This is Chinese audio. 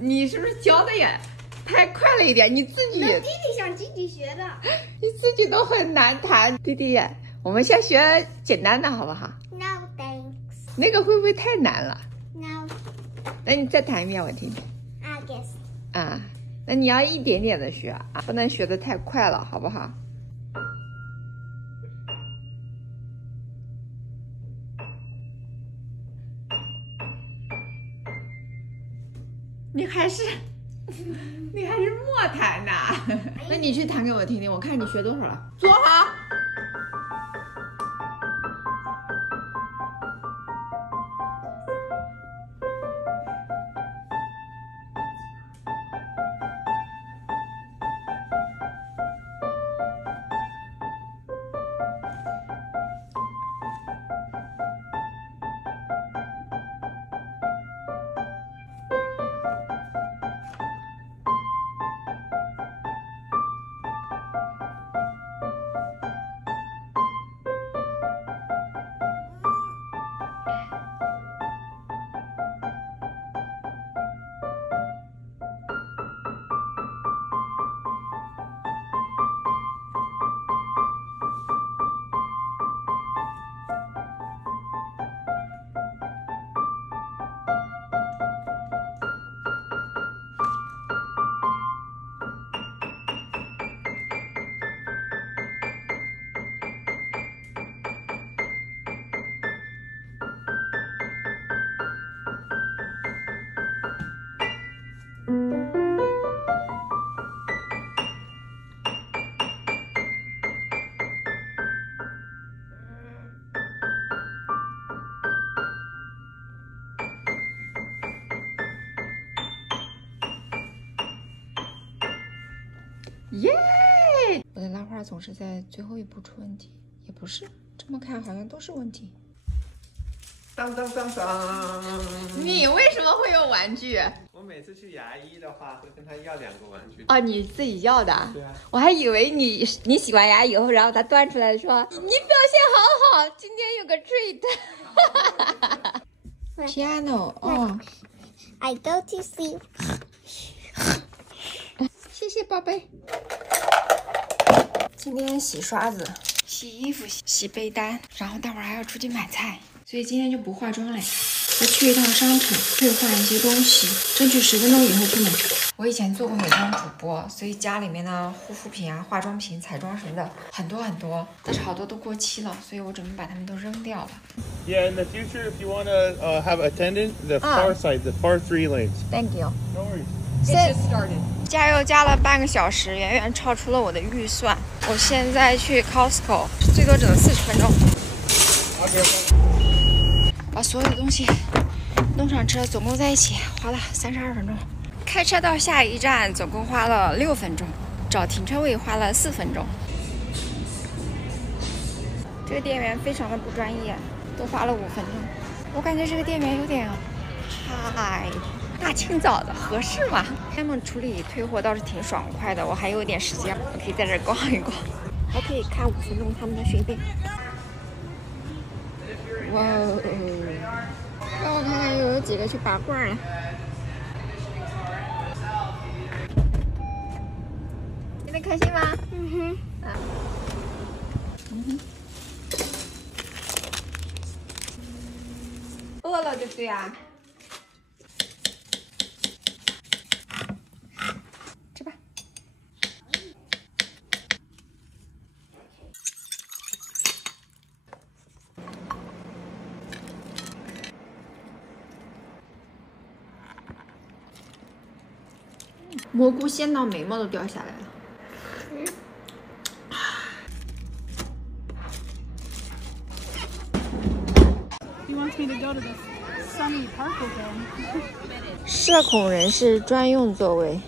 你是不是教的也太快了一点？你自己，那弟弟向弟弟学的，你自己都很难弹，弟弟，我们先学简单的好不好？ No thanks. 那个会不会太难了？ No, 那你再弹一遍我听听。 I guess. 啊，那你要一点点的学啊，不能学的太快了，好不好？你还是默弹呐？那你去弹给我听听，我看你学多少了。坐好。耶！我的拉花总是在最后一步出问题，也不是，这么看好像都是问题。当当当当！你为什么会有玩具？我每次去牙医的话，会跟他要2个玩具。哦，你自己要的？对啊。我还以为你洗完牙以后，然后他端出来说你表现好好，今天有个 treat。Piano， 哦。I go to sleep. 谢谢宝贝。今天洗刷子、洗衣服、洗被单，然后待会儿还要出去买菜，所以今天就不化妆了，要去一趟商场退换一些东西，争取10分钟以后出门。我以前做过美妆主播，所以家里面的护肤品啊、化妆品、彩妆什么的很多很多，但是好多都过期了，所以我准备把它们都扔掉了。Yeah, in the future, if you want to have attendant, the far side, the far 3 lanes. Thank you. No worries. It just started. 加油加了半个小时，远远超出了我的预算。我现在去 Costco， 最多只能40分钟。把所有的东西弄上车，总共在一起花了32分钟。开车到下一站总共花了6分钟，找停车位花了4分钟。这个店员非常的不专业，多花了5分钟。我感觉这个店员有点太大清早的，合适吗？他们处理退货倒是挺爽快的，我还有点时间，我可以在这儿逛一逛，还可以看5分钟他们的学费。哇哦！让我看看又有几个去拔罐了。今天开心吗？嗯哼。啊。嗯哼。饿了对不对呀？吃吧。蘑菇鲜到眉毛都掉下来了。社恐人士专用座位。